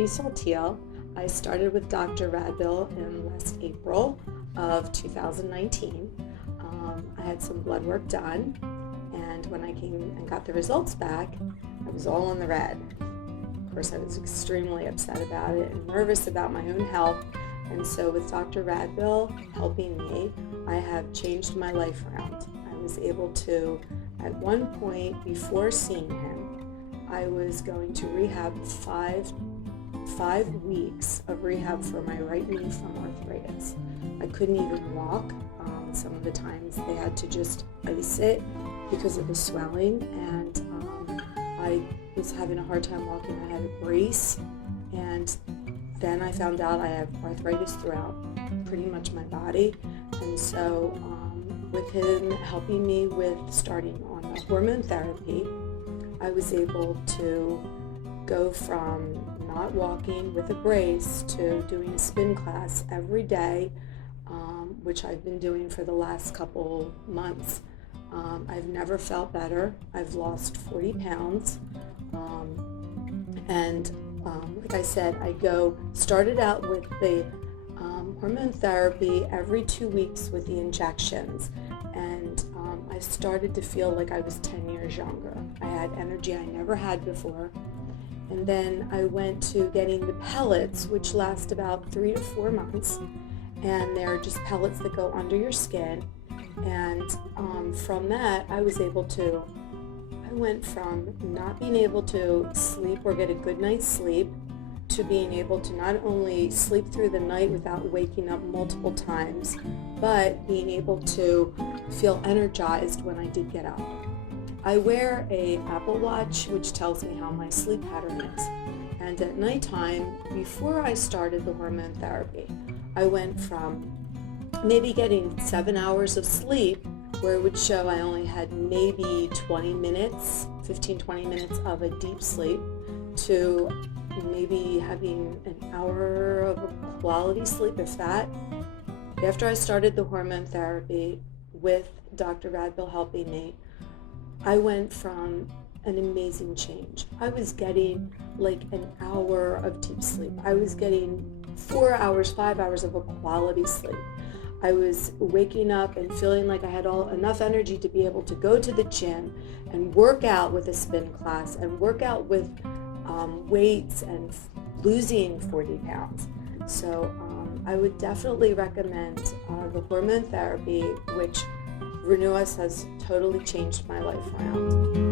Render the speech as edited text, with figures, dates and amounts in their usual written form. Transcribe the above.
Cindie Saltiel. I started with Dr. Radbill in last April of 2019. I had some blood work done, and when I came and got the results back, I was all in the red. Of course, I was extremely upset about it and nervous about my own health. And so with Dr. Radbill helping me, I have changed my life around. I was able to, at one point before seeing him, I was going to rehab five weeks of rehab for my right knee from arthritis. I couldn't even walk. Some of the times they had to just ice it because of the swelling, and I was having a hard time walking. I had a brace, and then I found out I have arthritis throughout pretty much my body. And so with him helping me with starting on the hormone therapy, I was able to go from not walking with a brace to doing a spin class every day, which I've been doing for the last couple months. I've never felt better. I've lost 40 pounds. Like I said, started out with the hormone therapy every 2 weeks with the injections. And I started to feel like I was 10 years younger. I had energy I never had before. And then I went to getting the pellets, which last about 3 to 4 months. And they're just pellets that go under your skin. And from that, I went from not being able to sleep or get a good night's sleep to being able to not only sleep through the night without waking up multiple times, but being able to feel energized when I did get up. I wear a Apple Watch which tells me how my sleep pattern is. And at nighttime, before I started the hormone therapy, I went from maybe getting 7 hours of sleep, where it would show I only had maybe 20 minutes of a deep sleep, to maybe having an hour of a quality sleep, if that. After I started the hormone therapy with Dr. Radbill helping me, I went from an amazing change. I was getting like an hour of deep sleep. I was getting 4 hours, 5 hours of a quality sleep. I was waking up and feeling like I had enough energy to be able to go to the gym and work out with a spin class and work out with weights and losing 40 pounds. So I would definitely recommend the hormone therapy, which Renewus has totally changed my life around.